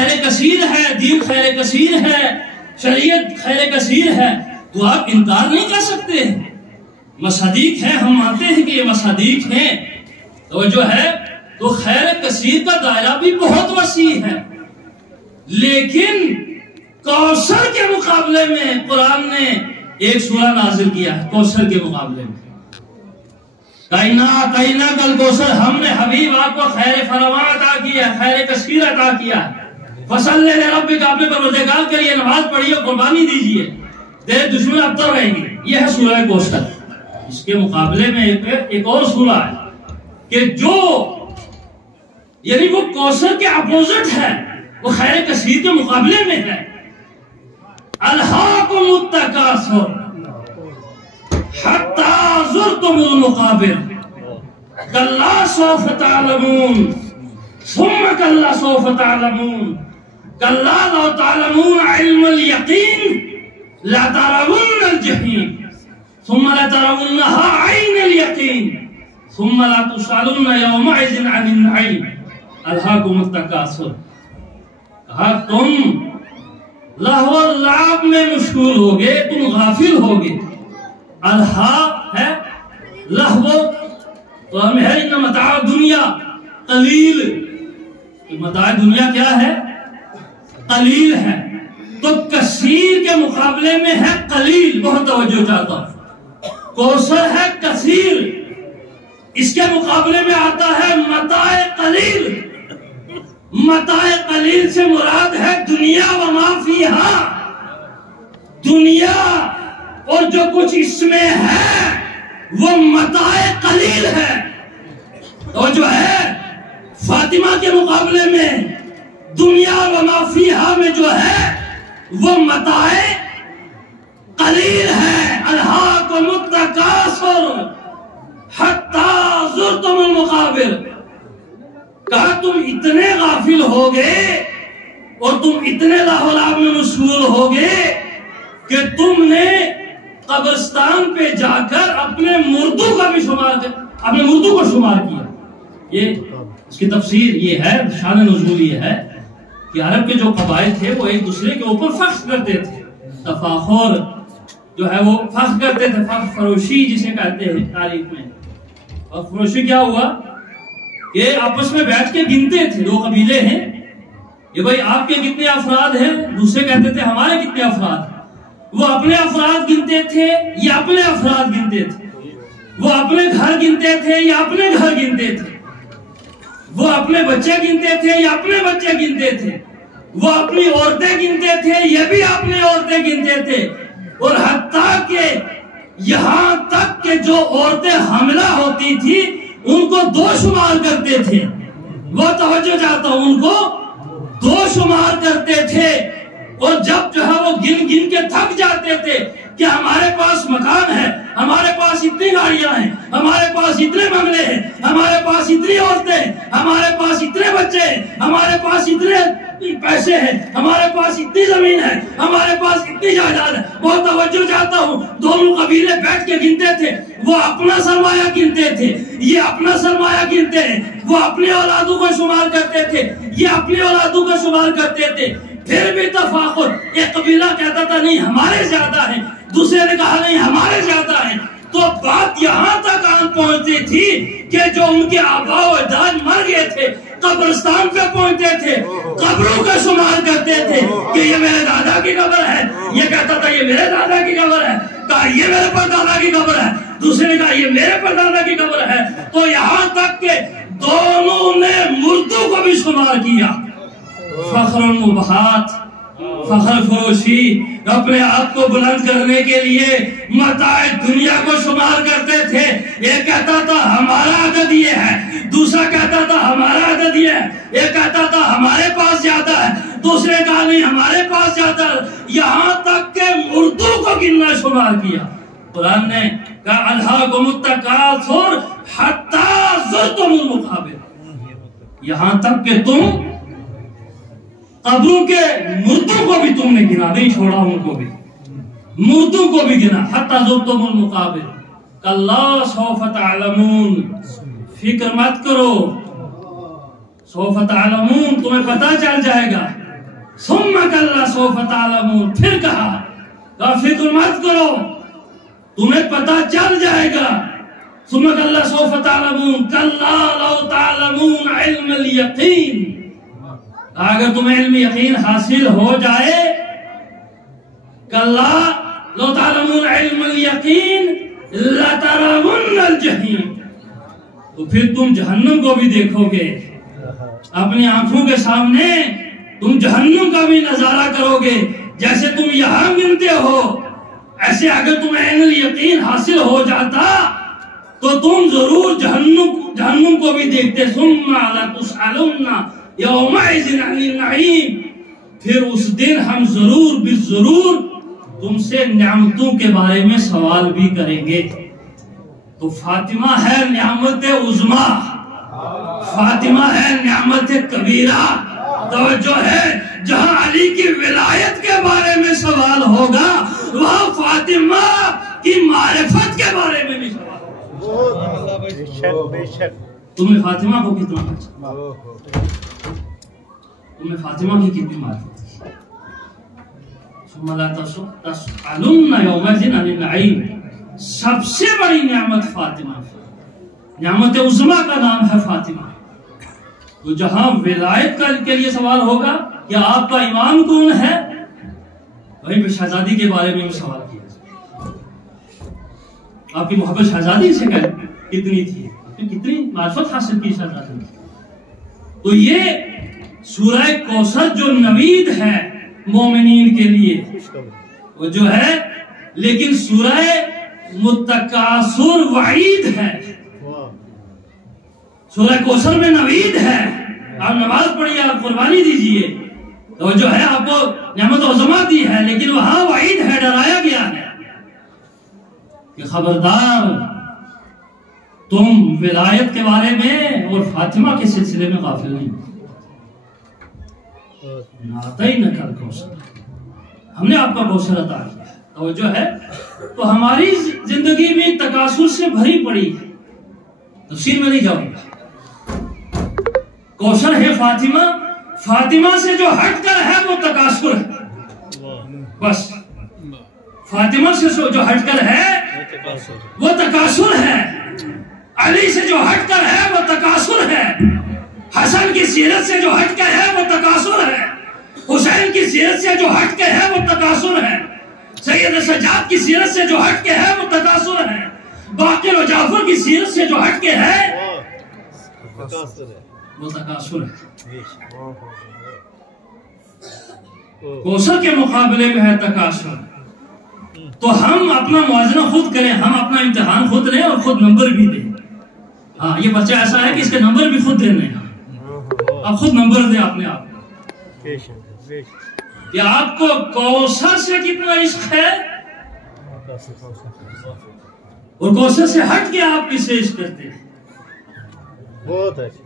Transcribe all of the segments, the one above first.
خیر کثیر ہے، دین خیر کثیر ہے، شریعت خیر کثیر ہے، تو آپ انکار نہیں کر سکتے۔ مصادیق ہیں، ہم مانتے ہیں کہ یہ مصادیق ہیں، تو جو ہے تو خیر کثیر کا دائرہ بھی بہت وسیع ہے، لیکن کوثر کے مقابلے میں قرآن نے ایک سورہ نازل کیا ہے کوثر کے مقابلے میں۔ کائنا کل کوثر، ہم نے حبیب آپ کو خیر فراوان عطا کیا، خیر کثیر عطا کیا۔ فصل لربک، آپ نے پروردگار کے لیے نماز پڑھی اور قربانی دیجیے، تیرے دشمن ابتر رہیں گے۔ یہ ہے سورہ کوثر۔ اس کے مقابلے میں ایک اور سورہ ہے کہ جو یعنی وہ کوثر کے اپوزٹ ہے، وہ خیر کثیر کے مقابلے میں ہے۔ الہاکم التکاثر حتی زرتم المقابر کلا سوف تعلمون ثم کلا سوف تعلمون کلا لو تعلمون علم الیقین لترون الجحیم ثم لترونها عین الیقین ثم لا تسألن یومئذ عن النعیم۔ الہاکم التکاثر، کہا تم لہو و لعب میں مشغول ہوگے، تم غافل ہوگے۔ الہا ہے لہو، تو ہمیں ہے ان متاع دنیا قلیل، متاع دنیا کیا ہے؟ قلیل ہے۔ تو کثیر کے مقابلے میں ہے قلیل، بہت توجہ چاہتا ہوں۔ کوثر ہے کثیر، اس کے مقابلے میں آتا ہے متاع قلیل۔ متاع قلیل سے مراد ہے دنیا و ما فیہا، دنیا اور جو کچھ اس میں ہے وہ متاع قلیل ہے۔ اور جو ہے فاطمہ کے مقابلے میں دنیا و ما فیہا میں جو ہے وہ متاع قلیل ہے۔ الہاکم التکاثر حتی زرتم المقابر، کہا تم اتنے غافل ہوگے اور تم اتنے لاہو لعب میں مشغول ہوگے کہ تم نے قبرستان پہ جا کر اپنے مردوں کا بھی اپنے مردوں کو شمار کیا۔ یہ اس کی تفسیر یہ ہے، شان نزول یہ ہے کہ عرب کے جو قبائل تھے وہ ایک دوسرے کے اوپر فخر کرتے تھے، تفاخر جو ہے وہ فخر کرتے تھے، فخر فروشی جسے کہتے ہیں تاریخ میں۔ اور فروشی کیا ہوا کہ آپس میں بیٹھ کے گنتے تھے، دو قبیلے ہیں، یہ بھائی آپ کے کتنے افراد ہیں، دوسرے کہتے تھے ہمارے کتنے افراد ہیں۔ وہ اپنے افراد گنتے تھے یا اپنے افراد گنتے تھے، وہ اپنے گھر گنتے تھے یا اپنے گھر گنتے تھے، وہ اپنے بچے گنتے تھے یا اپنے بچے گنتے تھے، وہ اپنی عورتیں گنتے تھے یہ بھی اپنی عورتیں گنتے تھے۔ اور حتیٰ کہ یہاں تک کہ جو عورتیں حاملہ ہوتی تھی ان کو دو شمار کرتے تھے، وہ توجہ چاہتا ہوں، ان کو دو شمار کرتے تھے۔ اور جب جو ہے وہ گن گن کے تھک جاتے تھے کہ ہمارے پاس مکان ہے، ہمارے پاس اتنی گاڑیاں ہیں، ہمارے پاس اتنے بنگلے ہیں، ہمارے پاس اتنی عورتیں ہیں، ہمارے پاس اتنے بچے ہیں، ہمارے پاس اتنے پیسے ہیں، ہمارے پاس اتنی زمین ہے، ہمارے پاس اتنی جائیداد ہے۔ بہت توجہ چاہتا ہوں، دونوں قبیلے بیٹھ کے گنتے تھے، وہ اپنا سرمایہ گنتے تھے، یہ اپنا سرمایہ گنتے ہیں، وہ اپنے اولادوں کو شمار کرتے تھے، یہ اپنی اولادوں کو شمار کرتے تھے۔ پھر بھی تفاخر، ایک قبیلہ کہتا تھا نہیں ہمارے زیادہ ہیں، دوسرے نے کہا نہیں ہمارے زیادہ ہیں۔ تو بات یہاں تک آن پہنچتی تھی کہ جو ان کے آباء و اجداد مر گئے تھے قبرستان پہ پہنچتے تھے، قبروں کا شمار کرتے تھے کہ یہ میرے دادا کی قبر ہے، یہ کہتا تھا یہ میرے دادا کی قبر ہے، کہا یہ میرے پردادا کی قبر ہے، دوسرے نے کہا یہ میرے پردادا کی قبر ہے۔ تو یہاں تک کہ دونوں نے مردوں کو بھی شمار کیا۔ فخر المباحات، فخر فروشی، اپنے آپ کو بلند کرنے کے لیے متاع دنیا کو شمار کرتے تھے۔ ایک کہتا تھا ہمارا عدد یہ ہے، دوسرا کہتا تھا ہمارا عدد یہ ہے، ایک کہتا تھا ہمارے پاس زیادہ ہے، دوسرے کہا نہیں ہمارے پاس زیادہ ہے، یہاں تک کہ مردوں کو گننا شمار کیا۔ قرآن نے کہا الہاکم التکاثر حتی زرتم المقابر، یہاں تک کہ تم قبروں کے مردوں کو بھی تم نے گنا، نہیں چھوڑا ان کو بھی، مردوں کو بھی گنا۔ حتی زرتم المقابر کلا سوف تعلمون، فکر مت کرو، سوف تعلمون تمہیں پتہ چل جائے گا، ثم کلا سوف تعلمون، پھر کہا فکر مت کرو تمہیں پتہ چل جائے گا. ثم کلا سوف تعلمون کلا لو تعلمون علم الیقین، اگر تمہیں علم یقین حاصل ہو جائے، کلا لو تعلمون علم الیقین لترون الجحیم، تو پھر تم جہنم کو بھی دیکھو گے اپنی آنکھوں کے سامنے، تم جہنم کا بھی نظارہ کرو گے. جیسے تم یہاں گنتے ہو، ایسے اگر تمہیں علم الیقین حاصل ہو جاتا تو تم ضرور جہنم کو بھی دیکھتے. ثم لتسألن یومئذ عن النعیم، پھر اس دن ہم ضرور بالضرور تم سے نعمتوں کے بارے میں سوال بھی کریں گے. تو فاطمہ ہے نعمت عظما، فاطمہ ہے نعمت کبیرہ. توجہ ہے، جہاں علی کی ولایت کے بارے میں سوال ہوگا وہاں فاطمہ کی معرفت کے بارے میں بھی سوال ہوگا. بے شک تمہیں فاطمہ کو کتنا اچھا، تمہیں فاطمہ کی کتنی معرفت ہے. ثم لا تسألن یومئذ عن النعیم، سب سے بڑی نعمت فاطمہ، نعمت عظما کا نام ہے فاطمہ. تو جہاں ولایت کے لیے سوال ہوگا کہ آپ کا امام کون ہے، وہیں پہ شہزادی کے بارے میں بھی سوال کیا. آپ کی محبت شہزادی سے کتنی تھی، کتنی معرفت حاصل کی شہزادی نے. تو یہ سورہ کوثر جو نوید ہے مومنین کے لیے وہ جو ہے، لیکن سورہ متکاثر وعید ہے. سورہ کوثر میں نوید ہے، آپ نماز پڑھیے، آپ قربانی دیجئے، تو جو ہے آپ کو نعمت عظما دی ہے، لیکن وہاں وعید ہے، ڈرایا گیا ہے کہ خبردار تم ولایت کے بارے میں اور فاطمہ کے سلسلے میں غافل نہیں. نَعْطَيْنَكَ الْكَوْثَرَ، ہم نے آپ کا کوثر عطا کیا. توجہ ہے، تو ہماری زندگی میں تکاسل سے بھری پڑی ہے. تفصیل میں نہیں جاؤں گا. کوثر ہے فاطمہ، فاطمہ سے جو ہٹ کر ہے وہ تکاسل ہے. بس فاطمہ سے جو ہٹ کر ہے وہ تکاسل ہے. علی سے جو ہٹ کر ہے وہ تکاسل ہے. حسن کی سیرت سے جو ہٹ کر ہے وہ تکاسل ہے. حسین کی سیرت سے جو ہٹ کے ہے وہ تکاسل ہے. سید سجاد کی سیرت سے جو ہٹ کے ہے وہ تکاسل ہے. باقر و جعفر کی سیرت سے جو ہٹ کے ہے وہ تکاسل ہے. کوثر کے مقابلے میں ہے تکاسل. تو ہم اپنا موازنہ خود کریں، ہم اپنا امتحان خود لیں اور خود نمبر بھی دیں. ہاں، یہ بچہ ایسا ہے کہ اس کے نمبر بھی خود دینے ہیں. آپ خود نمبر دیں اپنے آپ کہ آپ کو کوثر سے کتنا عشق ہے اور کوثر سے ہٹ کے آپ کس سے عشق کرتے ہیں. بہت اچھا.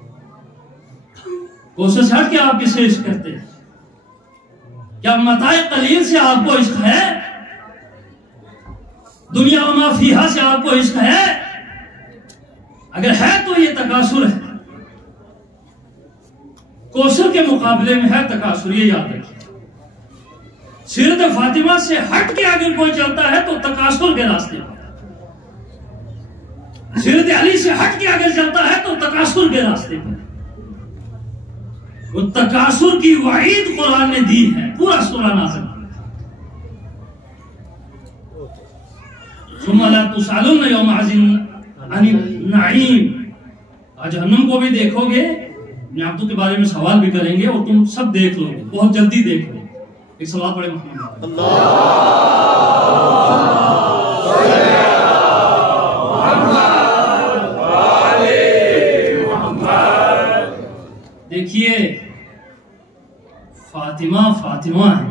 کوثر سے ہٹ کے آپ کس سے عشق کرتے ہیں. کیا متاع قلیل سے آپ کو عشق ہے؟ دنیا و ما فیہا سے آپ کو عشق ہے؟ اگر ہے تو یہ تکاسل ہے. کوثر کے مقابلے میں ہے تکاسل، یہ یاد رکھیے. سیرت فاطمہ سے ہٹ کے اگر کوئی چلتا ہے تو تکاسل کے راستے پر، سیرت علی سے ہٹ کے اگر چلتا ہے تو تکاسل کے راستے پر. وہ تکاسل کی وعید قرآن نے دی ہے، پورا سورہ نازل. ثم لا تسألن یومئذ عن النعیم، جہنم کو بھی دیکھو گے، نعمتوں کے بارے میں سوال بھی کریں گے اور تم سب دیکھ لو گے، بہت جلدی دیکھ لو گے. ایک سوال پڑھے محمد دیکھیے، فاطمہ فاطمہ ہے.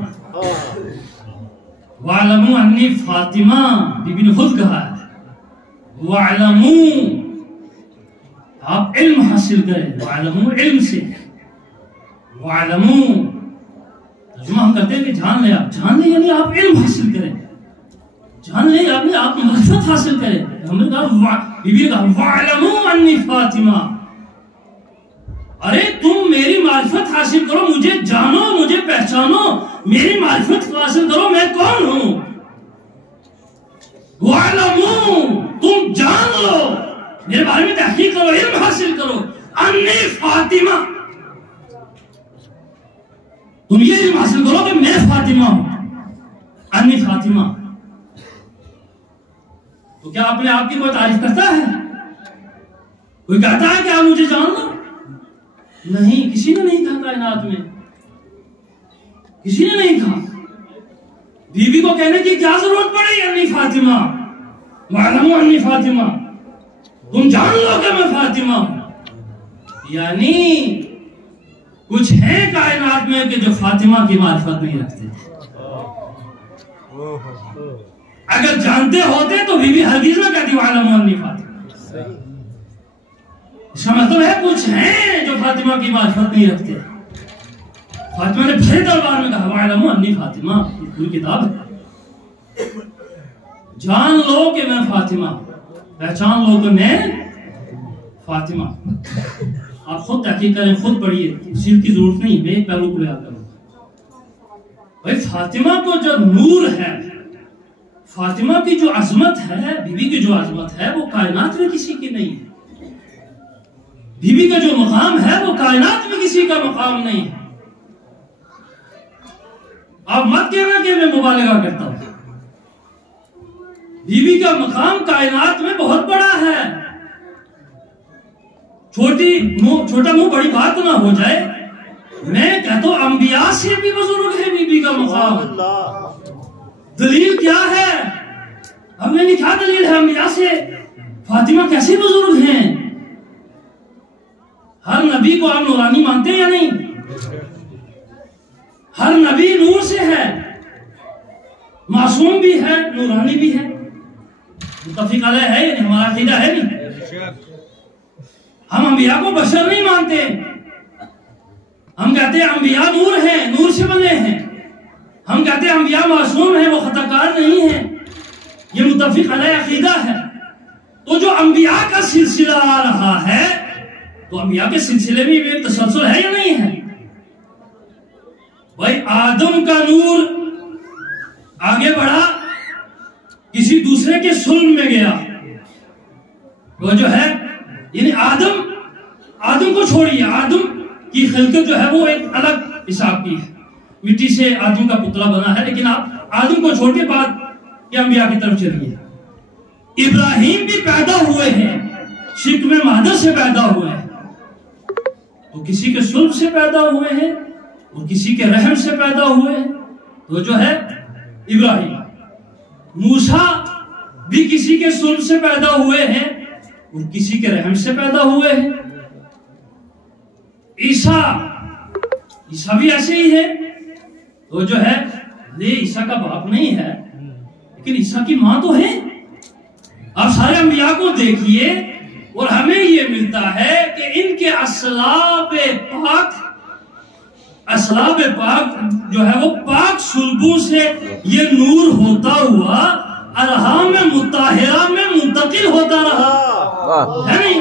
وَاعْلَمُوا أَنِّي فاطمہ، بی بی نے خود کہا ہے. وَاعْلَمُوا، آپ علم حاصل کریں. وَاعْلَمُوا علم سے. وَاعْلَمُوا ترجمہ ہم کرتے ہیں کہ جان لیں. آپ جان لیں یعنی آپ علم حاصل کریں، جان لیں یعنی آپ معرفت حاصل کریں. ہم نے کہا، بی بی نے کہا وَاعْلَمُوا أَنِّي فاطمہ، ارے تم میری معرفت حاصل کرو، مجھے جانو، مجھے پہچانو. پہچانو، میری معرفت حاصل کرو، میں کون ہوں۔ وَعْلَمُوا، تم جان لو، میرے بارے میں تحقیق کرو، علم حاصل کرو، انی فاطمہ، تم یہ علم حاصل کرو کہ میں فاطمہ ہوں، انی فاطمہ۔ تو کیا اپنے آپ کی کوئی تعریف کرتا ہے؟ کوئی کہتا ہے کہ آپ مجھے جان لو؟ نہیں، کسی نے نہیں کہا کائنات میں، کسی نے نہیں کہا۔ بی بی کو کہنے کی کیا ضرورت پڑی انی فاطمہ، وَعْلَمُوا انی فاطمہ، تم جان لو کہ میں فاطمہ ہوں۔ یعنی کچھ ہیں کائنات میں کہ جو فاطمہ کی معرفت نہیں رکھتے، اگر جانتے ہوتے تو بی بی ہرگز نہ کہتی وَعْلَمُوا انی فاطمہ۔ اس کا مطلب ہے کچھ ہیں جو فاطمہ کی معرفت نہیں رکھتے۔ فاطمہ نے بھرے دربار میں کہا وَعْلَمُوا انی فاطمہ، یہ پوری کتاب ہے، جان لو کہ میں فاطمہ، پہچان لو کہ میں فاطمہ۔ آپ خود تحقیق کریں، خود پڑھیے، تفسیر کی ضرورت نہیں، میں ایک پہلو کو یاد کروں۔ بھائی فاطمہ کو جو نور ہے، فاطمہ کی جو عظمت ہے، بی بی کی جو عظمت ہے، وہ کائنات میں کسی کی نہیں ہے۔ بی بی کا جو مقام ہے وہ کائنات میں کسی کا مقام نہیں ہے۔ آپ مت کہنا کہ میں مبالغہ کرتا ہوں، بی بی کا مقام کائنات میں بہت بڑا ہے۔ چھوٹا منہ بڑی بات نہ ہو جائے، میں کہتا ہوں انبیاء سے بھی بزرگ ہے بی بی کا مقام۔ دلیل کیا ہے؟ اب میں نے کیا دلیل ہے انبیاء سے فاطمہ کیسے بزرگ ہیں؟ ہر نبی کو آپ نورانی مانتے ہیں یا نہیں؟ ہر نبی نور سے ہے، معصوم بھی ہے، نورانی بھی ہے، متفق علیہ ہے، یعنی ہمارا عقیدہ ہے نہیں۔ ہم انبیاء کو بشر نہیں مانتے، ہم کہتے ہیں انبیاء نور ہیں، نور سے بنے ہیں۔ ہم کہتے ہیں انبیاء معصوم ہیں، وہ خطا کار نہیں ہیں، یہ متفق علیہ عقیدہ ہے۔ تو جو انبیاء کا سلسلہ آ رہا ہے، تو انبیاء کے سلسلے میں ایک تسلسل ہے یا نہیں ہے؟ بھائی آدم کا نور آگے بڑھا، کسی دوسرے کے سلم میں گیا، وہ جو ہے یعنی آدم کو چھوڑیے، آدم کی خلقت جو ہے وہ ایک الگ حساب کی ہے، مٹی سے آدم کا پتلا بنا ہے، لیکن آپ آدم کو چھوڑ کے بعد کے انبیاء کی طرف چلیے۔ ابراہیم بھی پیدا ہوئے ہیں، شکم مادر سے پیدا ہوئے ہیں، تو کسی کے سلب سے پیدا ہوئے ہیں اور کسی کے رحم سے پیدا ہوئے ہیں، تو جو ہے ابراہیم۔ موسیٰ بھی کسی کے سلب سے پیدا ہوئے ہیں اور کسی کے رحم سے پیدا ہوئے ہیں۔ عیسیٰ بھی ایسے ہی ہے، تو جو ہے یہ عیسیٰ کا باپ نہیں ہے، لیکن عیسیٰ کی ماں تو ہے۔ آپ سارے انبیاء کو دیکھیے اور ہمیں یہ ملتا ہے کہ ان کے اسلاب پاک جو ہے وہ پاک سلبوں سے یہ نور ہوتا ہوا ارحام مطہرہ میں منتقل ہوتا رہا ہے نہیں؟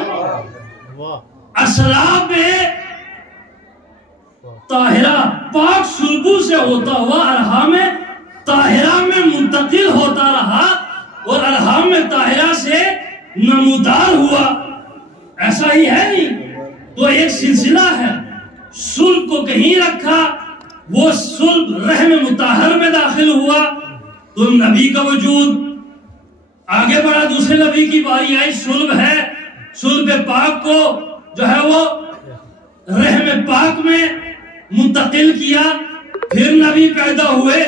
اسلاب طاہرہ پاک سلبوں سے ہوتا ہوا ارحام طاہرہ میں منتقل ہوتا رہا اور ارحام طاہرہ سے نمودار ہوا۔ ایسا ہی ہے نہیں؟ تو ایک سلسلہ ہے، سلب کو کہیں رکھا، وہ سلب رحم مطہر میں داخل ہوا، تو نبی کا وجود آگے بڑھا، دوسرے نبی کی باری آئی، سلب ہے، سلب پاک کو جو ہے وہ رحم پاک میں منتقل کیا، پھر نبی پیدا ہوئے۔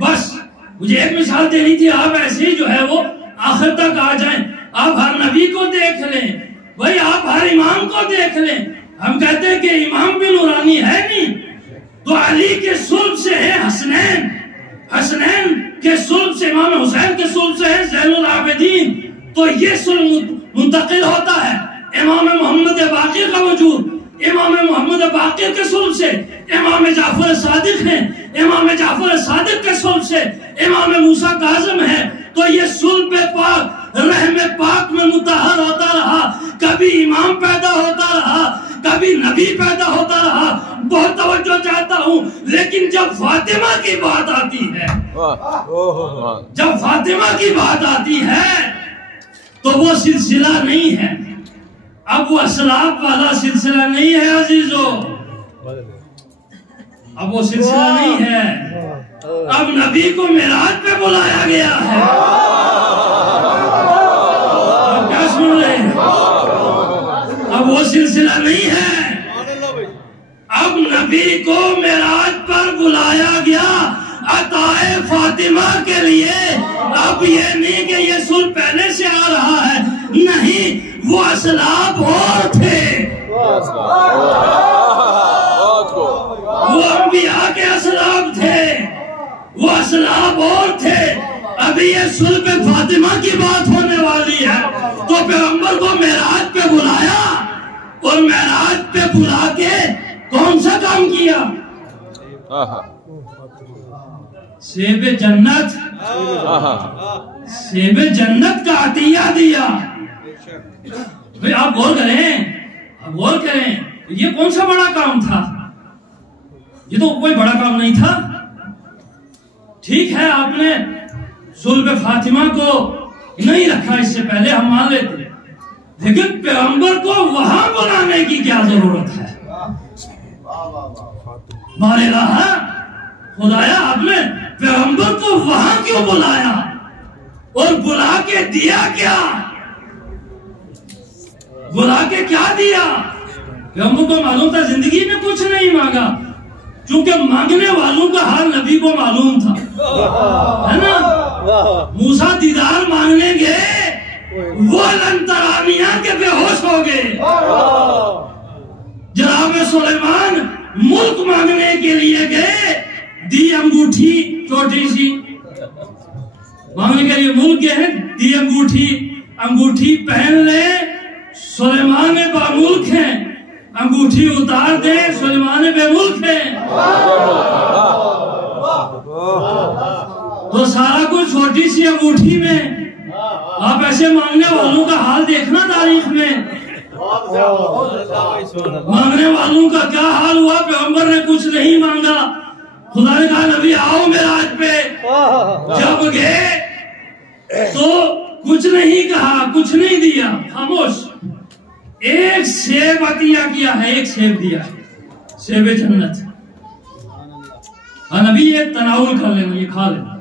بس مجھے ایک مثال دینی تھی، آپ ایسے ہی جو ہے وہ آخر تک آ جائیں، آپ ہر نبی کو دیکھ لیں، بھائی آپ ہر امام کو دیکھ لیں۔ ہم کہتے ہیں کہ امام بھی نورانی ہے نہیں، تو علی کے صلب سے ہے حسنین، حسنین کے صلب سے امام حسین کے صلب سے ہے زین العابدین، تو یہ صلب منتقل ہوتا ہے۔ امام محمد باقر کا وجود امام محمد باقر کے صلب سے، امام جعفر صادق ہیں، امام جعفر صادق کے صلب سے امام موسیٰ کاظم ہے، تو یہ صلب پاک رحم پاک میں مطہر ہوتا رہا، کبھی امام پیدا ہوتا رہا، کبھی نبی پیدا ہوتا رہا، بہت توجہ چاہتا ہوں، لیکن جب فاطمہ کی بات آتی ہے، جب فاطمہ کی بات آتی ہے تو وہ سلسلہ نہیں ہے، اب وہ اسلاف والا سلسلہ نہیں ہے عزیزو، اب وہ سلسلہ نہیں ہے، اب نبی کو معراج پہ بلایا گیا ہے۔ آپ کیا سن رہے ہیں؟ اب وہ سلسلہ نہیں ہے، اب نبی کو معراج پر بلایا گیا عطائے فاطمہ کے لیے۔ اب یہ نہیں کہ یہ سل پہلے سے آ رہا ہے، نہیں، وہ اسلاف اور تھے، وہ انبیاء کے اسلاف تھے، وہ اسلاف اور تھے۔ ابھی یہ صلب فاطمہ کی بات ہونے والی ہے تو پیغمبر کو معراج پہ بلایا، اور معراج پہ بلا کے کون سا کام کیا؟ سیب جنت، سیب جنت کا عطیہ دیا۔ آپ غور کریں، آپ غور کریں، یہ کون سا بڑا کام تھا؟ یہ تو کوئی بڑا کام نہیں تھا۔ ٹھیک ہے، آپ نے صلب فاطمہ کو نہیں رکھا، اس سے پہلے ہم مان لیتے، لیکن پیغمبر کو وہاں بلانے کی کیا ضرورت ہے؟ مارے رہا خدایا، آپ نے پیغمبر کو وہاں کیوں بلایا اور بلا کے دیا کیا؟ بلا کے کیا دیا؟ پیغمبر کو معلوم تھا زندگی میں کچھ نہیں مانگا، چونکہ مانگنے والوں کا حال نبی کو معلوم تھا، ہے نا؟ موسیٰ دیدار مانگنے گئے، وہ لنترانیاں کے بے ہوش ہو گئے۔ جناب سلیمان ملک مانگنے کے لیے گئے، دی انگوٹھی چھوٹی سی، مانگنے کے لیے ملک گئے ہیں، دی انگوٹھی، انگوٹھی پہن لے، سلیمان با ملک ہیں، انگوٹھی اتار دے، سلیمان بے ملک ہیں۔ تو سارا کچھ چھوٹی سی انگوٹھی میں، آپ ایسے مانگنے والوں کا حال دیکھنا تاریخ میں، مانگنے والوں کا کیا حال ہوا۔ پیغمبر نے کچھ نہیں مانگا، خدا نے کہا نبی آؤ معراج پہ، جب گئے تو کچھ نہیں کہا، کچھ نہیں دیا، خاموش۔ ایک سیب عطیہ کیا ہے، ایک سیب دیا ہے، سیب جنت۔ ہاں نبی یہ تناول کر لینا، یہ کھا لینا۔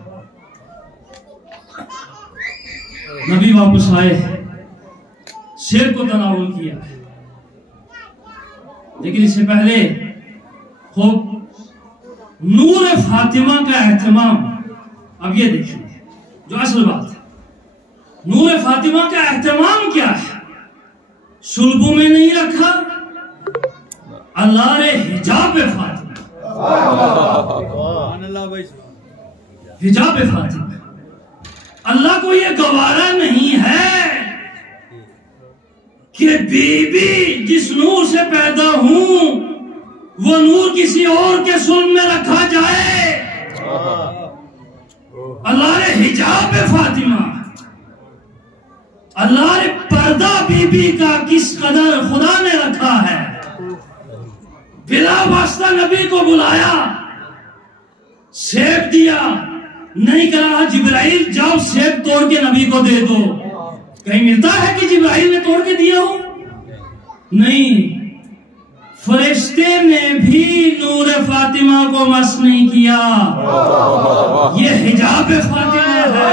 نبی واپس آئے، سیب کو تناول کیا ہے، لیکن اس سے پہلے خوب نور فاطمہ کا اہتمام۔ اب یہ دیکھیں جو اصل بات ہے، نور فاطمہ کا اہتمام کیا ہے؟ صلبوں میں نہیں رکھا، اللہ نے حجاب فاطمہ، حجاب فاطمہ۔ اللہ کو یہ گوارا نہیں ہے کہ بی بی جس نور سے پیدا ہوں وہ نور کسی اور کے صلب میں رکھا جائے۔ اللہ نے حجاب فاطمہ، اللہ نے پردہ بی بی کا کس قدر خدا نے رکھا ہے۔ بلا واسطہ نبی کو بلایا، سیب دیا، نہیں کہا جبرائیل جاؤ سیب توڑ کے نبی کو دے دو۔ کہیں ملتا ہے کہ جبرائیل نے توڑ کے دیا ہو؟ نہیں، فرشتے نے بھی نور فاطمہ کو مس نہیں کیا، یہ حجاب فاطمہ ہے۔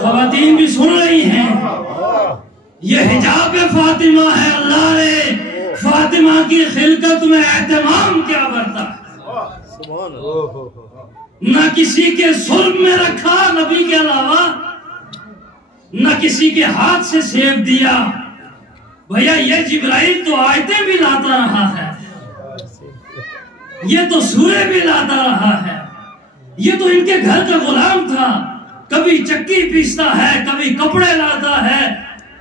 خواتین بھی سن رہی ہیں، یہ حجاب فاطمہ ہے۔ اللہ نے فاطمہ کی خلقت میں اہتمام کیا برتا ہے، نہ کسی کے صلب میں رکھا نبی کے علاوہ، نہ کسی کے ہاتھ سے سیب دیا۔ بھیا یہ جبرائیل تو آیتیں بھی لاتا رہا ہے، یہ تو سورے بھی لاتا رہا ہے، یہ تو ان کے گھر کا غلام تھا، کبھی چکی پیستا ہے، کبھی کپڑے لاتا ہے،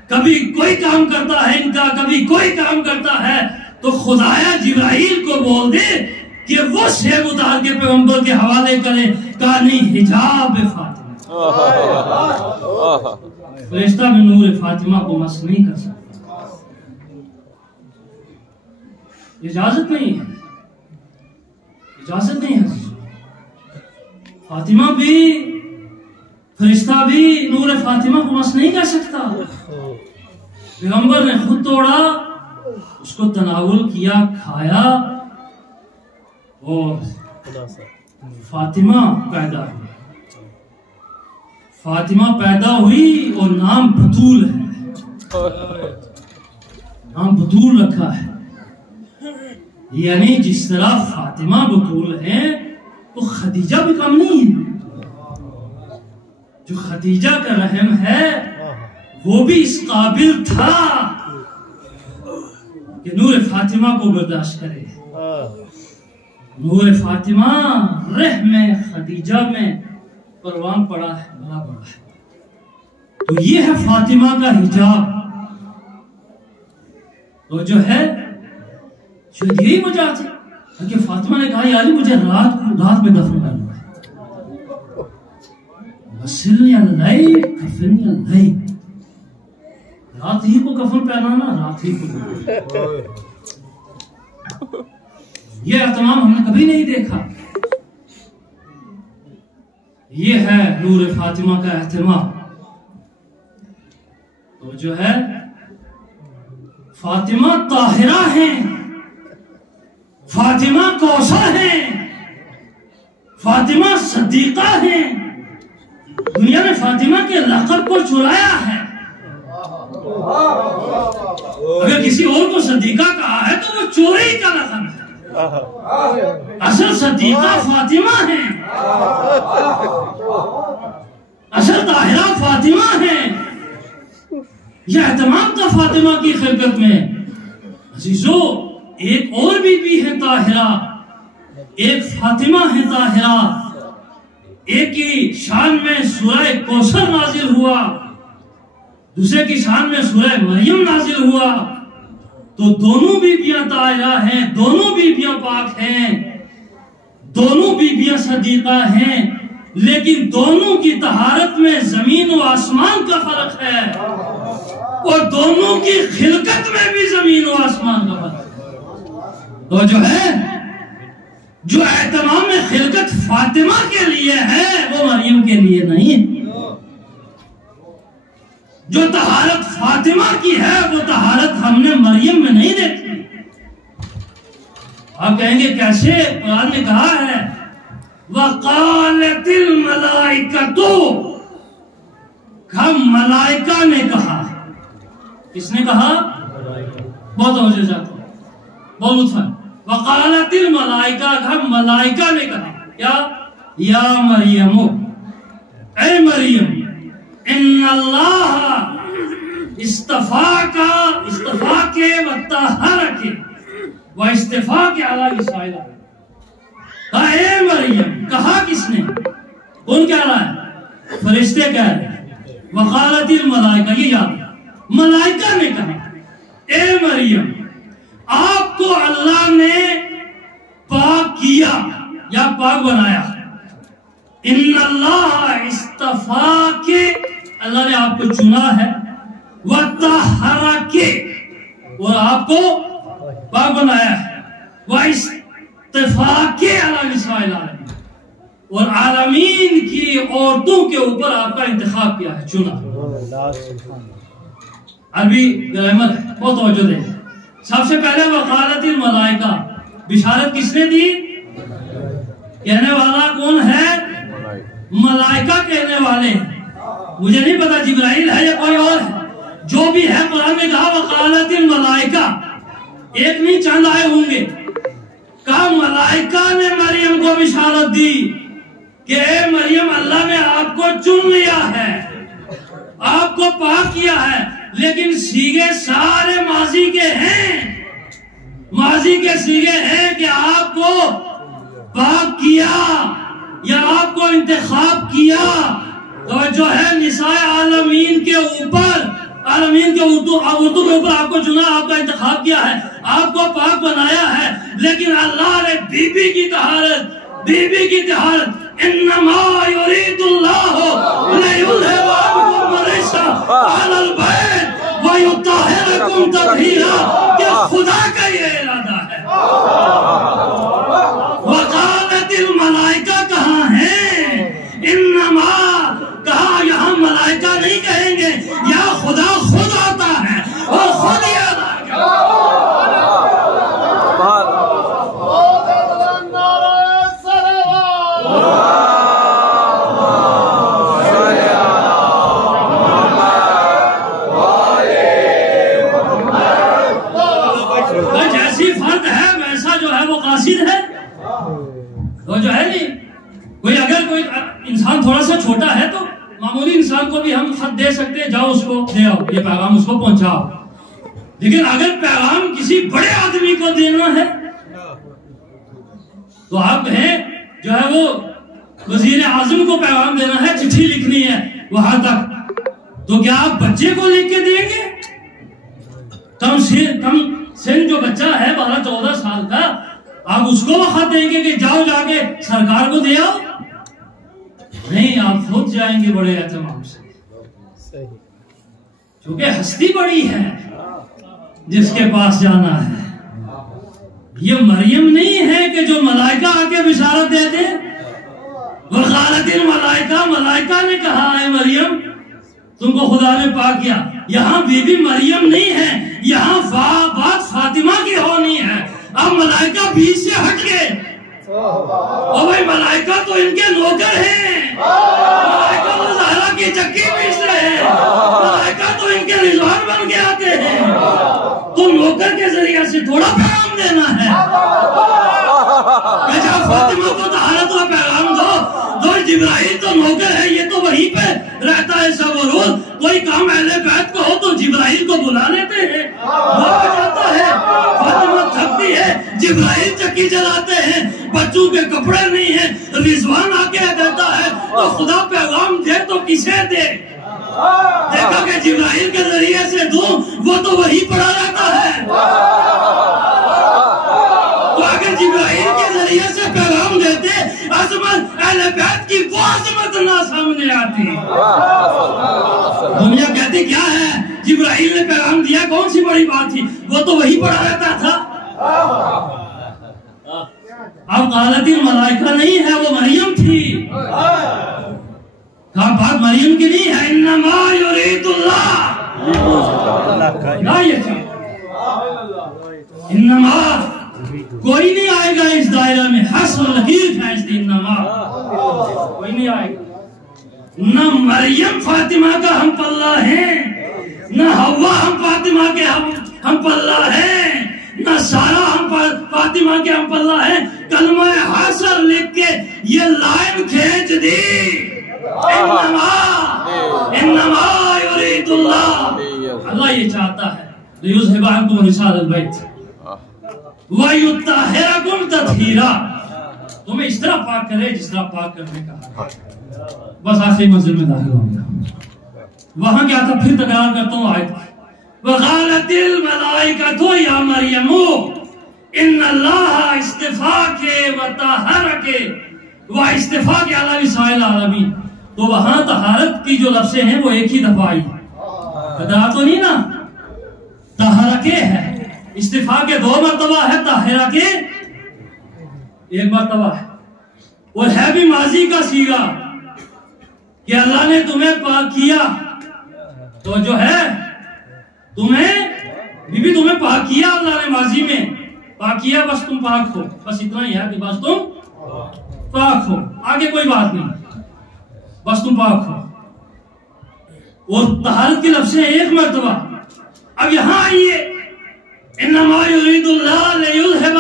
کبھی کوئی کام کرتا ہے ان کا، کبھی کوئی کام کرتا ہے۔ تو خدایا جبرائیل کو بول دے کہ وہ سیب اتار کے پیغمبر کے حوالے کرے، کہا نہیں حجاب فاطمہ، فرشتہ بھی نور فاطمہ کو مس نہیں کر سکتا۔ اجازت نہیں ہے، اجازت نہیں ہے۔ فاطمہ بھی، فرشتہ بھی نور فاطمہ کو مس نہیں کر سکتا، پیغمبر نے خود توڑا، اس کو تناول کیا، کھایا، اور فاطمہ پیدا ہوئی۔ فاطمہ پیدا ہوئی اور نام بطول ہے، نام بطول رکھا ہے، یعنی جس طرح فاطمہ بطول ہے تو خدیجہ بھی کم نہیں ہے۔ جو خدیجہ کا رحم ہے وہ بھی اس قابل تھا کہ نور فاطمہ کو برداشت کرے۔ نور فاطمہ رحم خدیجہ میں پروان پڑا ہے، بڑا بڑا ہے۔ تو یہ ہے فاطمہ کا حجاب۔ تو جو ہے یہی وجہ تھی کہ فاطمہ نے کہا یا علی مجھے رات میں دفن کرنا ہے، وسلنی اللیل کفنی اللیل، رات ہی کو کفن پہنانا، رات ہی کو۔ یہ اہتمام ہم نے کبھی نہیں دیکھا۔ یہ ہے نور فاطمہ کا اہتمام۔ تو جو ہے فاطمہ طاہرہ ہیں، فاطمہ کوثر ہیں، فاطمہ صدیقہ ہیں۔ دنیا نے فاطمہ کے لقب کو چرایا ہے۔ اگر کسی اور کو صدیقہ کہا ہے تو وہ چوری کا لقب ہے۔ اصل صدیقہ فاطمہ ہیں، اصل طاہرہ فاطمہ ہیں۔ یہ اہتمام تھا فاطمہ کی خلقت میں۔ عزیزو، ایک اور بی ہے طاہرہ، ایک فاطمہ ہے طاہرہ۔ ایک کی شان میں سورہ کوثر نازل ہوا، دوسرے کی شان میں سورہ مریم نازل ہوا۔ تو دونوں بیویاں طاہرہ ہیں، دونوں بیویاں پاک ہیں، دونوں بیویاں صدیقہ ہیں، لیکن دونوں کی طہارت میں زمین و آسمان کا فرق ہے، اور دونوں کی خلقت میں بھی زمین و آسمان کا فرق ہے۔ تو جو ہے جو اہتمام خلقت فاطمہ کے لیے ہے وہ مریم کے لیے نہیں۔ جو طہارت فاطمہ کی ہے وہ طہارت ہم نے مریم میں نہیں دیکھی۔ آپ کہیں گے کیسے؟ قرآن نے کہا ہے وَقَالَتِ الْمَلَائِكَةُ، ہم ملائکہ نے کہا۔ کس نے کہا؟ بہت توجہ جاتا ہے، بہت لطف ہے۔ وَقَالَتِ الْمَلَائِكَةُ، ہم ملائکہ نے کہا کیا؟ یا مریم، اے مریم، ان اللہ استفاک وطہرک واصطفاک علی نساء العالمین۔ اے مریم، کہا کس نے؟ کون کہہ رہا ہے؟ فرشتے کہہ رہے ہیں۔ وقالت الملائکہ، یہ یاد ہے، ملائکہ نے کہا اے مریم آپ کو اللہ نے پاک کیا یا پاک بنایا۔ ان اللہ استفاک، اللہ نے آپ کو چنا ہے، وطہرک، اور آپ کو پاک بنایا ہے، واصطفاک علی نساء العالمین، اور عالمین کی عورتوں کے اوپر آپ کا انتخاب کیا ہے، چنا۔ عربی گرامر ہے، بہت توجہ دیں۔ سب سے پہلے وقالت الملائکہ، بشارت کس نے دی؟ کہنے والا کون ہے؟ ملائکہ کہنے والے ہیں۔ مجھے نہیں پتا جبرائیل ہے یا کوئی اور ہے، جو بھی ہے قرآن میں کہا وقالت الملائکہ، ایک نہیں چند آئے ہوں گے۔ کہا ملائکہ نے مریم کو بشارت دی کہ اے مریم اللہ نے آپ کو چن لیا ہے، آپ کو پاک کیا ہے، لیکن سیغے سارے ماضی کے ہیں، ماضی کے سیغے ہیں کہ آپ کو پاک کیا یا آپ کو انتخاب کیا۔ تو جو ہے نساء عالمین کے اوپر، عالمین کے اردو کے اوپر آپ کو چنا، آپ کا انتخاب کیا ہے، آپ کو پاک بنایا ہے، لیکن اللہ نے بی بی کی طہارت انما یرید اللہ لیذھب عنکم الرجس اہل البیت ویطہرکم تطہیرا، کہ خدا کا یہ ارادہ ہے وقالت الملائکہ کہاں ہیں؟ انما کہا یہاں ملائکہ نہیں کہیں گے، یا خدا خود آتا ہے اور خود ہی ادا جیسی فرد ہے ویسا جو ہے وہ قاصد ہے، وہ جو ہے نہیں کوئی اگر کوئی انسان تھوڑا سا چھوٹا ہے تو معمولی انسان کو بھی ہم خط دے سکتے ہیں، جاؤ اس کو دے آؤ، یہ پیغام اس کو پہنچاؤ، لیکن اگر پیغام کسی بڑے آدمی کو دینا ہے تو آپ ہیں جو ہے وہ وزیر اعظم کو پیغام دینا ہے، چٹھی لکھنی ہے وہاں تک، تو کیا آپ بچے کو لکھ کے دیں گے؟ کم سن جو بچہ ہے 12-14 سال کا، آپ اس کو وہ خط دیں گے کہ جاؤ جا کے سرکار کو دے آؤ؟ نہیں، آپ خود جائیں گے بڑے اہتمام سے، کیونکہ ہستی بڑی ہے جس کے پاس جانا ہے۔ یہ مریم نہیں ہے کہ جو ملائکہ آ کے بشارت دے دے۔ وقالت الملائکہ، ملائکہ نے کہا ہے مریم تم کو خدا نے پاک کیا۔ یہاں بی بی مریم نہیں ہے، یہاں بات فاطمہ کی ہونی ہے۔ اب ملائکہ بیچ سے ہٹ گئے، او بھائی ملائکہ تو ان کے نوکر ہیں، ملائکہ تو زہرا کی چکی بیچ رہے ہیں، ملائکہ تو ان کے رضوان بن کے آتے ہیں، تو نوکر کے ذریعے سے تھوڑا پیغام دینا ہے۔ جب فاطمہ کو طہارت کا پیغام دو، جبرائیل تو نوکر ہے، یہ تو وہیں پہ رہتا ہے سب روز، کوئی کام اہل بیت کو ہو تو جبرائیل کو بلا لیتے ہیں، وہ آ جاتا ہے۔ فاطمہ تھکتی ہے، جبرائیل چکی چلاتے ہیں، بچوں کے کپڑے نہیں ہیں، رضوان آ کے دیتا ہے، تو خدا پیغام دے تو کسے دے؟ دیکھا کہ جبرائیل کے ذریعے سے دوں، وہ تو وہی پڑا رہتا ہے۔ تو اگر جبرائیل کے ذریعے سے پیغام دیتے، عظمت اہل بیت کی وہ عظمت نہ سامنے آتی۔ دنیا کہتی کیا ہے، جبرائیل نے پیغام دیا، کون سی بڑی بات تھی، وہ تو وہی پڑا رہتا تھا۔ اب قالت الملائکہ نہیں ہے، وہ مریم تھی۔ کہا بات مریم کی نہیں ہے، انما یرید اللہ، لا یہ تھی انما، کوئی نہیں آئے گا اس دائرہ میں، حسن لطیف ہے اس دن، انما کوئی نہیں آئے گا۔ نہ مریم فاطمہ کا ہم پلہ ہیں، نہ حوا ہم فاطمہ کے ہم پلہ ہیں، نہ سارا ہم فاطمہ کے ہم پلہ ہیں۔ کلمہ حاصل لکھ کے یہ لائن کھینچ دی، انما یرید اللہ، اللہ یہ چاہتا ہے لیذھب عنکم رجال البیت وَيُطَّهِرَكُمْ تَطْهِيرًا، تمہیں اس طرح پاک کرے جس طرح پاک کرنے کا۔ بس آخری منزل میں داخل ہوں گا، وہاں کیا تھا، پھر تکرار کرتا ہوں آیت۔ وَقَالَتِ الْمَلَائِكَةُ يَا مَرْيَمُ إِنَّ اللَّهَ اصْطَفَاكِ وَطَهَّرَكِ، وہ اصطفاء کے علاوہ سائر العالمین، تو وہاں طہارت کی جو لفظیں ہیں وہ ایک ہی دفعہ آئی، بدعا تو نہیں نا، طہرکے ہے، استفاء کے 2 مرتبہ ہے، طاہرہ کے 1 مرتبہ ہے، اور ہے بھی ماضی کا صیغہ کہ اللہ نے تمہیں پاک کیا، تو جو ہے تمہیں پاک کیا، اللہ نے ماضی میں پاک کیا، بس تم پاک ہو، بس اتنا ہی ہے کہ بس تم پاک ہو، آگے کوئی بات نہیں، بس تم پاک ہو۔ اور طہارت کی لفظیں 1 مرتبہ۔ اب یہاں آئیے، انما یرید اللہ لیذھب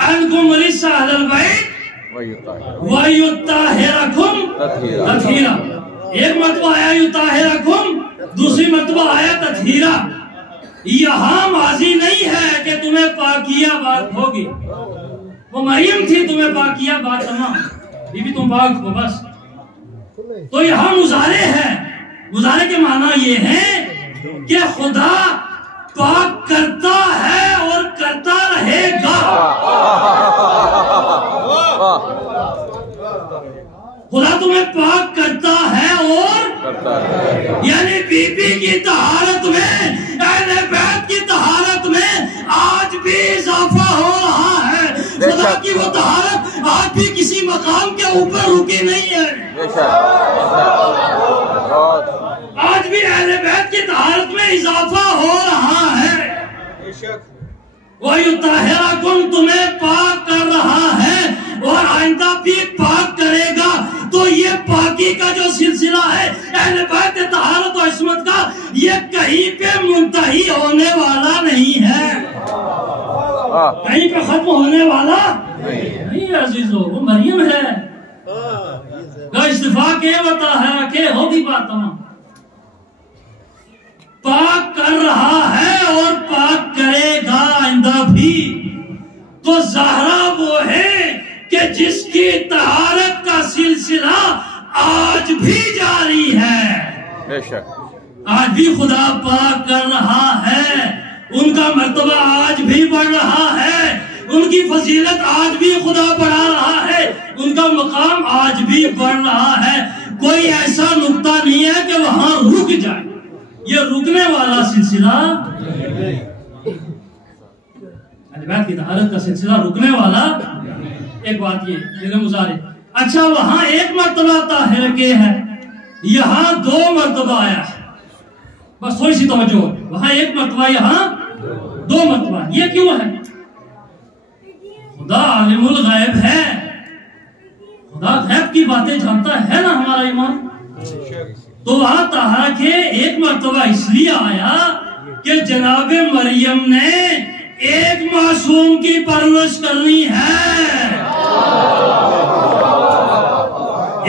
عنکم رجس اہل البیت ویطہرکم تطہیرا، 1 مرتبہ آیا یطہرکم، دوسری مرتبہ آیا تطہیرا۔ یہاں ماضی نہیں ہے کہ تمہیں پاک کیا بات ہوگی، وہ مریم تھی، تمہیں پاک کیا بات تمام، بی بی تم پاک ہو بس۔ تو یہاں مضارع ہے، مضارع کے معنی یہ ہے کہ خدا پاک کرتا ہے اور کرتا رہے گا، خدا تمہیں پاک کرتا ہے اور یعنی بی بی کی طہارت میں، اہل بیت کی طہارت میں آج بھی اضافہ ہو رہا خدا کی وہ طہارت آج بھی کسی مقام کے اوپر رکی نہیں ہے. آج بھی اہل بیت کی طہارت میں اضافہ ہو رہا ہے. وَيُطَهِّرَكُمْ تمہیں پاک کر رہا ہے اور آئندہ بھی پاک کرے گا. تو یہ پاکی کا جو سلسلہ ہے اہل بیت طہارت و عصمت کا، یہ کہیں پہ منتہی ہونے والا نہیں ہے، کہیں پہ ختم ہونے والا نہیں عزیزو. وہ مریم ہے جو استفاء کے وطہرہ کے ہوگی بات تمام، پاک کر رہا ہے اور پاک کرے گا آئندہ بھی. تو زہرا وہ ہے کہ جس کی طہارت کا سلسلہ آج بھی جاری ہے. آج بھی خدا پاک کر رہا ہے، ان کا مرتبہ آج بھی بڑھ رہا ہے، ان کی فضیلت آج بھی خدا بڑھا رہا ہے، ان کا مقام آج بھی بڑھ رہا ہے. کوئی ایسا نقطہ نہیں ہے کہ وہاں رک جائے، یہ رکنے والا سلسلہ، اہل بیت کی طہارت کا سلسلہ رکنے والا. ایک بات یہ میرے مظاہرے، اچھا وہاں ایک مرتبہ طاہر کے ہے، یہاں 2 مرتبہ آیا ہے. بس تھوڑی سی توجہ، وہاں 1 مرتبہ، یہاں 2 مرتبہ. یہ کیوں ہے؟ خدا عالم الغیب ہے، خدا غیب کی باتیں جانتا ہے نا ہمارا ایمان. تو وہاں طہارہ کے 1 مرتبہ اس لیے آیا کہ جناب مریم نے ایک معصوم کی پرورش کرنی ہے،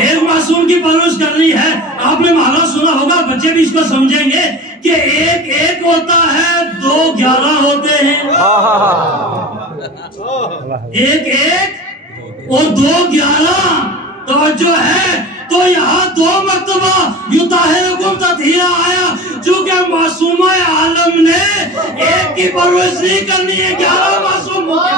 ایک معصوم کی پرورش کرنی ہے. آپ نے محاورہ سنا ہوگا، بچے بھی اس کو سمجھیں گے کہ 1 ہوتا ہے، 2 11 ہوتے ہیں. 1 اور 2 11 توجہ ہے. تو یہاں 2 مرتبہ یطہرکم تطہیرا آیا، چونکہ معصومہ عالم نے 1 کی پرورش نہیں کرنی ہے، 11 معصوم ہو گیا.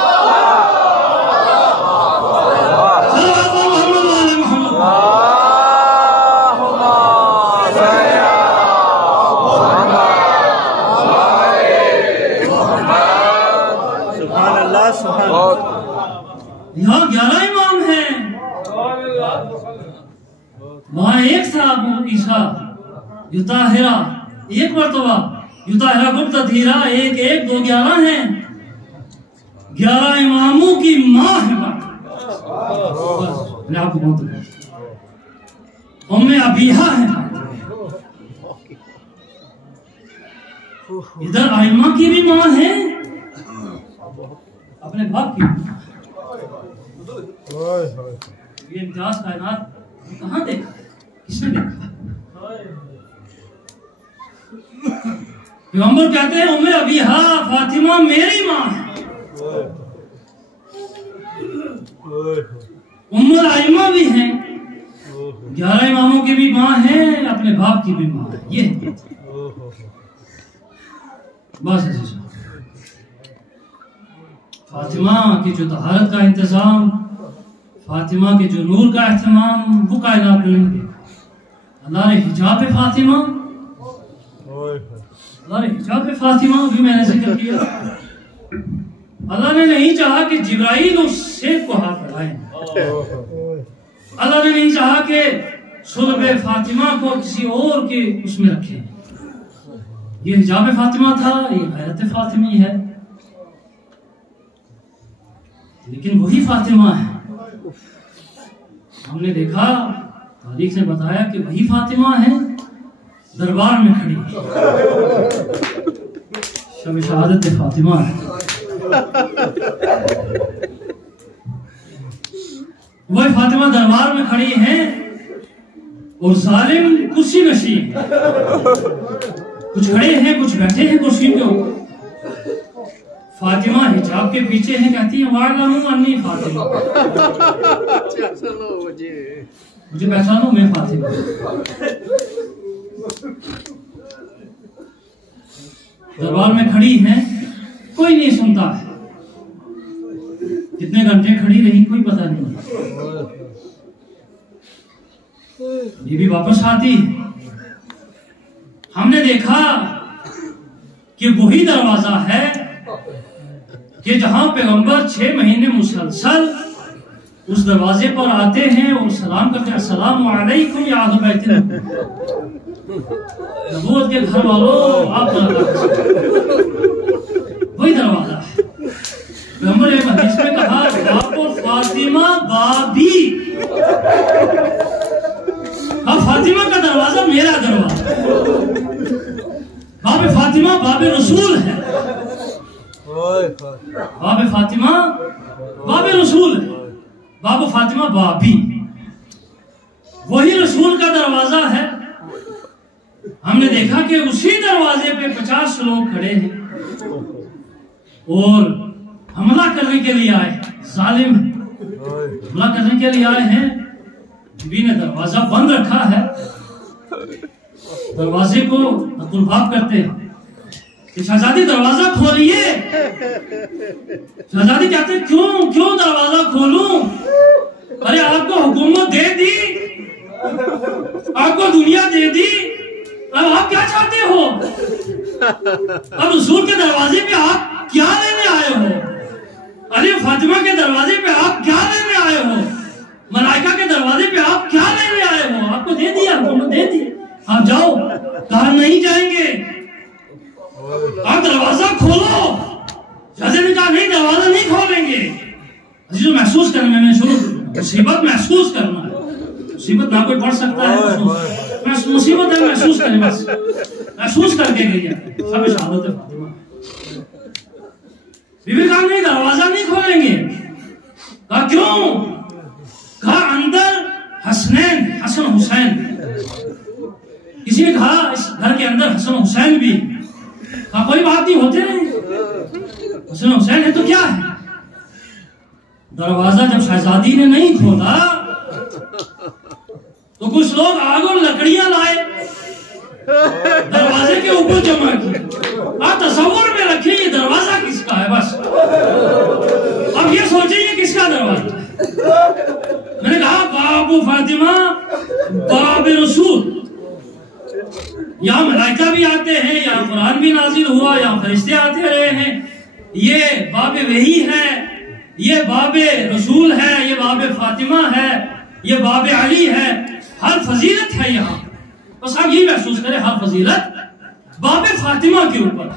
یہاں 11 امام ہیں، وہاں 1 صاحب عیسیٰ یطہرا 1 مرتبہ، یطہرکم تطہیرا 1 1 2 11 ہیں. 11 اماموں کی ماں ہے. میں آپ کو بہت ام ابیہا ہے. ادھر ائمہ کی بھی ماں ہے، اپنے باپ کی. یہ امتیاز کائنات کہاں دیکھا، کس نے دیکھا؟ پیغمبر کہتے ہیں ام ابیہا فاطمہ میری ماں ہے. ام الائمہ بھی ہیں، 11 اماموں کی بھی ماں ہے، اپنے باپ کی بھی ماں ہے. یہ بس ایسے فاطمہ کی جو طہارت کا انتظام، فاطمہ کے جو نور کا اہتمام، وہ کائنات نے نہیں دیکھا. اللہ نے حجاب فاطمہ، اللہ نے حجاب فاطمہ بھی میں نے ذکر کیا. اللہ نے نہیں چاہا کہ جبرائیل اس سیف کو ہاتھ بڑھائیں، اللہ نے نہیں چاہا کہ صلب فاطمہ کو کسی اور کے اس میں رکھیں. یہ حجاب فاطمہ تھا، یہ غیرت فاطمی ہے. لیکن وہی فاطمہ ہے، ہم نے دیکھا، تاریخ نے بتایا کہ وہی فاطمہ ہے دربار میں کھڑی، شب شہادت فاطمہ ہے. وہی فاطمہ دربار میں کھڑی ہیں اور ظالم کرسی نشین، کچھ کھڑے ہیں کچھ بیٹھے ہیں کرسی کے اوپر. فاطمہ حجاب کے پیچھے ہیں، کہتی ہیں وَاعْلَمُوا أَنِّي فاطمہ، مجھے پہچانو میں فاطمہ. دربار میں کھڑی ہیں، کوئی نہیں سنتا ہے. کتنے گھنٹے کھڑی رہی کوئی پتہ نہیں. یہ بھی واپس آتی. ہم نے دیکھا کہ وہی دروازہ ہے کہ جہاں پیغمبر 6 مہینے مسلسل اس دروازے پر آتے ہیں اور سلام کرتے ہیں، السلام علیکم یا اہل بیت نبوت کے گھر والوں، آپ وہی دروازہ ہے۔ پیغمبر نے حدیث میں کہا باب فاطمہ بابی، اب فاطمہ کا دروازہ میرا دروازہ، باب فاطمہ باب رسول ہے، باب فاطمہ باب رسول ہے، باب فاطمہ بابی وہی رسول کا دروازہ ہے۔ ہم نے دیکھا کہ اسی دروازے پہ 50 لوگ کھڑے ہیں اور حملہ کرنے کے لیے آئے، ظالم حملہ کرنے کے لیے آئے ہیں۔ بی نے دروازہ بند رکھا ہے، دروازے کو نقل بھاپ کرتے ہیں کہ شہزادی دروازہ کھولیے۔ شہزادی کہتے ہیں کیوں دروازہ کھولوں؟ ارے آپ کو حکومت دے دی، آپ کو دنیا دے دی، اب آپ کیا چاہتے ہو؟ اب رسول کے دروازے پہ آپ کیا لینے آئے ہو؟ ارے فاطمہ کے دروازے پہ آپ کیا لینے آئے ہو؟ ملائکہ کے دروازے پہ آپ کیا لینے آئے ہو؟ آپ کو دے دیا، حکومت دے دی، آپ جاؤ، کہاں نہیں جائیں گے، آپ دروازہ کھولو۔ شہزادی نے کہا نہیں، دروازہ نہیں کھولیں گے۔ عزیزو محسوس کرنا، میں نے شروع مصیبت محسوس کرنا ہے، مصیبت نہ کوئی پڑھ سکتا ہے، مصیبت ہے محسوس کریں، بس محسوس کر کے گئی ہے، سب شہادت فاطمہ۔ بی بی کہا نہیں، دروازہ نہیں کھولیں گے۔ کہا کیوں؟ کہا اندر حسنین، حسن حسین، کسی نے کہا اس گھر کے اندر حسن حسین بھی، کہا کوئی بات نہیں، ہوتے نہیں، حسن حسین ہے تو کیا ہے۔ دروازہ جب شہزادی نے نہیں کھولا تو کچھ لوگ آگ اور لکڑیاں لائے، دروازے کے اوپر جمع کی۔ آپ تصور میں رکھیں یہ دروازہ کس کا ہے، بس اب یہ سوچیں یہ کس کا دروازہ ہے۔ میں نے کہا باب فاطمہ باب رسول، یہاں ملائکہ بھی آتے ہیں، یہاں قرآن بھی نازل ہوا، یہاں فرشتے آتے رہے ہیں، یہ باب وحی ہے، یہ باب رسول ہے، یہ باب فاطمہ ہے، یہ باب علی ہے، ہر فضیلت ہے یہاں۔ بس آپ یہ محسوس کریں ہر فضیلت باب فاطمہ کے اوپر۔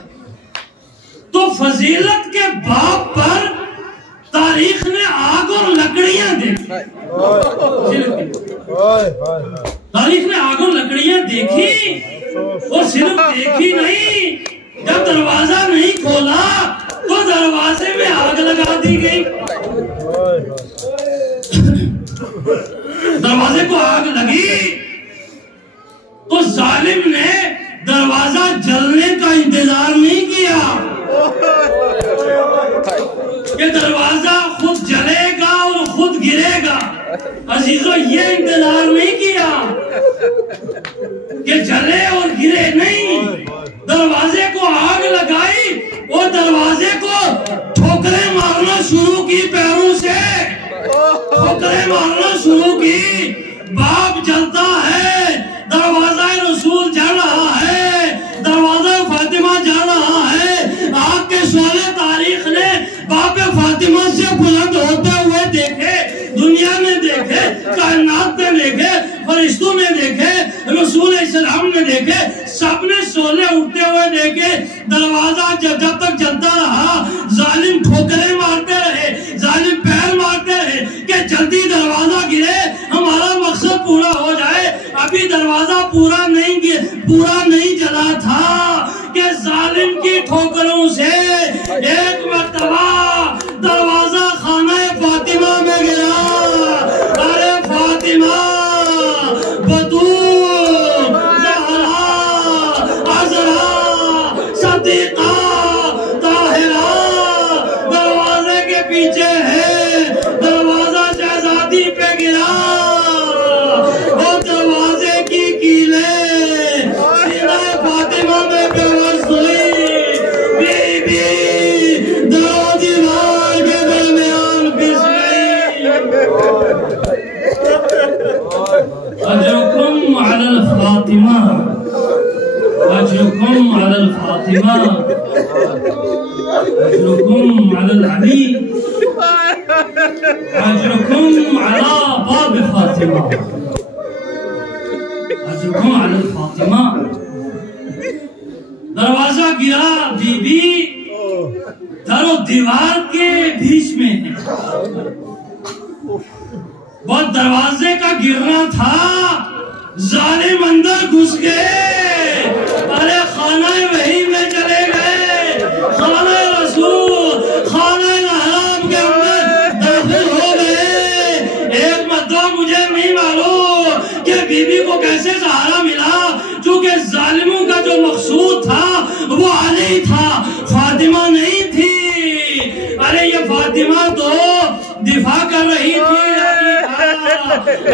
تو فضیلت کے باب پر تاریخ نے آگ اور لکڑیاں دیکھی، تاریخ نے آگ اور لکڑیاں دیکھی، اور صرف دیکھی نہیں، جب دروازہ نہیں کھولا تو دروازے میں آگ لگا دی گئی، دروازے کو آگ لگی تو ظالم نے دروازہ جلنے کا انتظار نہیں کیا کہ دروازہ خود جلے گا اور خود گرے گا۔ عزیزو یہ انتظار نہیں کیا کہ جلے اور گرے، نہیں، دروازے کو آگ لگائی اور دروازے کو ٹھوکریں مارنا شروع کی، پیروں سے ٹھوکریں مارنا شروع کی۔ باب جلتا ہے، دروازہ رسول جل رہا ہے، دروازہ فاطمہ جل رہا ہے۔ آگ کے شعلے تاریخ نے باب فاطمہ سے بلند ہوتے ہوئے دیکھے، دنیا نے دیکھے، کائنات نے دیکھے، فرشتوں نے دیکھے، رسول اسلام نے دیکھے، سب نے شعلے اٹھتے ہوئے دیکھے۔ دروازہ جب تک جلتا رہا، ظالم ٹھوکریں مارتے رہے، ظالم پیر مارتے رہے کہ جلدی دروازہ گرے، ہمارا مقصد پورا ہو جائے۔ ابھی دروازہ پورا نہیں جلا تھا کہ ظالم کی ٹھوکروں سے ایک مرتبہ دروازہ خانہ فاطمہ میں گرا۔ ارے فاطمہ، بطول، زہرا، عذرا، صدیقہ، طاہرہ دروازے کے پیچھے ہے، دروازہ شہزادی پہ گرا اور دروازے کی کیلیں سینہ فاطمہ میں پیوست ہوئی۔ بی بی دو دیوار کے درمیان پھس گئی۔ اجرکم علی الفاطمہ، اجرکم علی الفاطمہ، أجركم على العلي أجركم على باب فاطمة أجركم على الفاطمة. دروازہ گرا، بی بی در و دیوار کے بیچ میں ہے. بہت دروازے کا گرنا تھا، ظالم اندر گھس گئے. ارے خانہ وحی میں چلے گئے، خانہ رسول، خانہ حرام کے اندر داخل ہو گئے. ایک مرتبہ مجھے نہیں معلوم کہ بی بی کو کیسے سہارا ملا، چونکہ ظالموں کا جو مقصود تھا وہ علی تھا، فاطمہ نہیں تھی. ارے یہ فاطمہ تو دفاع کر رہی تھی.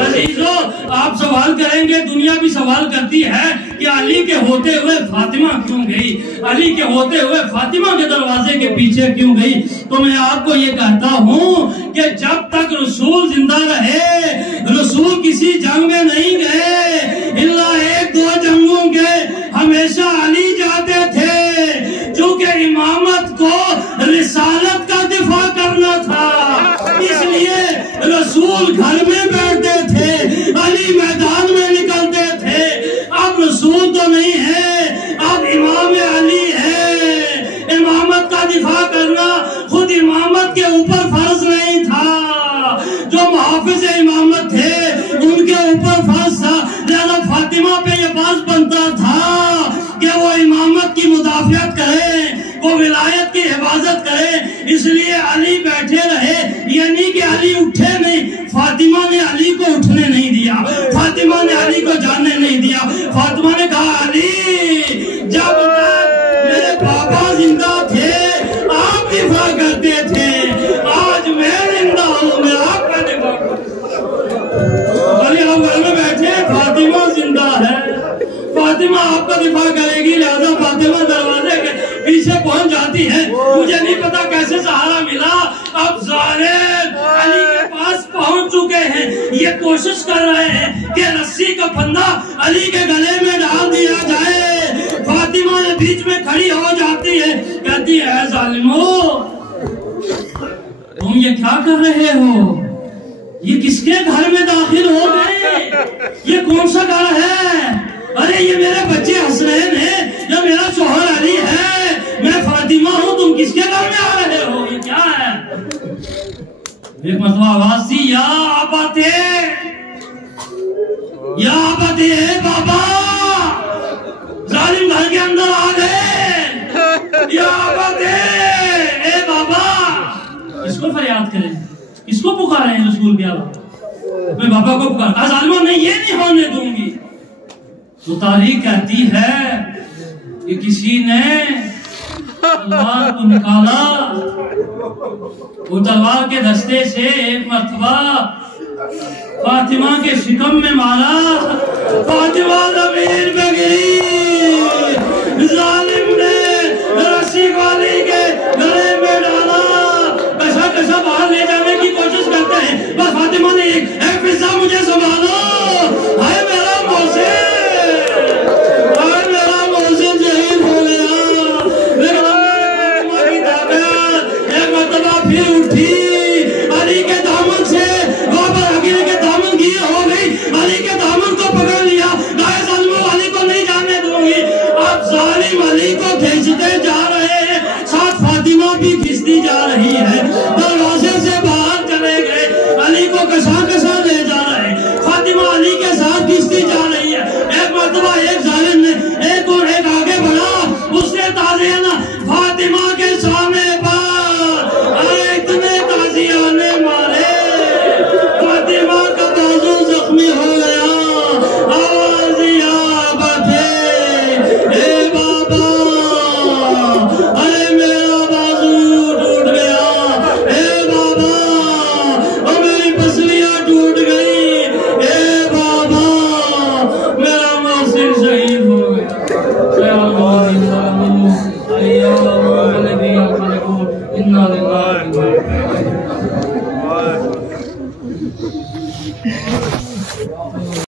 عزیزو آپ سوال کریں گے، دنیا بھی سوال کرتی ہے کہ علی کے ہوتے ہوئے فاطمہ کیوں گئی، علی کے ہوتے ہوئے فاطمہ کے دروازے کے پیچھے کیوں گئی. تو میں آپ کو یہ کہتا ہوں کہ جب تک رسول زندہ رہے، رسول کسی جنگ میں نہیں گئے، الا ایک دو جنگوں کے ہمیشہ علی جاتے تھے، چونکہ امامت کو رسالت کا دفاع کرنا تھا. اس لیے رسول گھر میں بیٹھتے تھے، علی میدان میں نکلتے تھے. اب رسول تو نہیں ہے، اب امام علی ہے. امامت کا دفاع کرنا خود امامت کے اوپر فرض نہیں تھا، جو محافظ امامت تھے ان کے اوپر فرض تھا. لہذا فاطمہ پہ یہ فرض بنتا تھا کہ وہ امامت کی مدافعت کریں، وہ ولایت کی حفاظت کریں. اس لیے علی بیٹھے رہے، یعنی کہ علی اٹھے نہیں. فاطمہ نے علی کو اٹھنے نہیں دیا، فاطمہ نے علی کو جانے نہیں دیا. فاطمہ نے کہا علی جب تک میرے پاپا زندہ تھے آپ دفاع کرتے تھے، آج میں زندہ ہوں، میں آپ کا دفاع کروں. علی آپ گھر میں بیٹھے، فاطمہ زندہ ہے، فاطمہ آپ کا دفاع کرے گی. لہذا فاطمہ دروازے کے پیچھے پہنچ جاتی ہے. مجھے نہیں پتا کیسے سہارا ملا. اب ظالم علی کے پاس پہنچ چکے ہیں، یہ کوشش کر رہے ہیں کہ رسی کا پھندا علی کے گلے میں ڈال دیا جائے. فاطمہ نے بیچ میں کھڑی ہو جاتی ہے، کہتی ہے اے ظالمو تم یہ کیا کر رہے ہو؟ یہ کس کے گھر میں داخل ہو گئے؟ یہ کون سا گھر ہے؟ ارے یہ میرے بچے حسنین ہیں، یا میرا شوہر علی ہے، میں فاطمہ ہوں، تم کس کے گھر میں آ رہے ہو؟ یہ کیا ہے؟ ایک مرتبہ آواز دی، یا آباتے، یا آباتے، اے بابا. ظالم گھر کے اندر آ گئے. یا آباتے، اے بابا. کس کو فریاد کریں، کس کو پکارے ہیں رسول کے آبا؟ میں بابا کو پکار. ظالموں نے یہ نہیں ہونے دوں گی. تو تاریخ کہتی ہے کہ کسی نے تلوار کو نکالا، وہ تلوار کے دستے سے ایک مرتبہ فاطمہ کے شکم میں مارا. فاطمہ زمین پہ گری، ظالم نے رسی والی کے گلے میں ڈالا. کشا کشا باہر لے جانے کی کوشش کرتے ہیں، بس فاطمہ نے اے فضا مجھے سنبھالو، ہائے میرا محسن، پھر اٹھی. علی کے دامن سے بابا عقیل کے دامن گیر ہو گئی، علی کے دامن کو پکڑ لیا. گائے ظالموں علی کو نہیں جانے دوں گی. اب ظالم علی کو کھینچتے جا رہے ہیں، ساتھ فاطمہ بھی کھینچتی جا رہی ہے. دروازے سے باہر چلے گئے، علی کو کسا کسا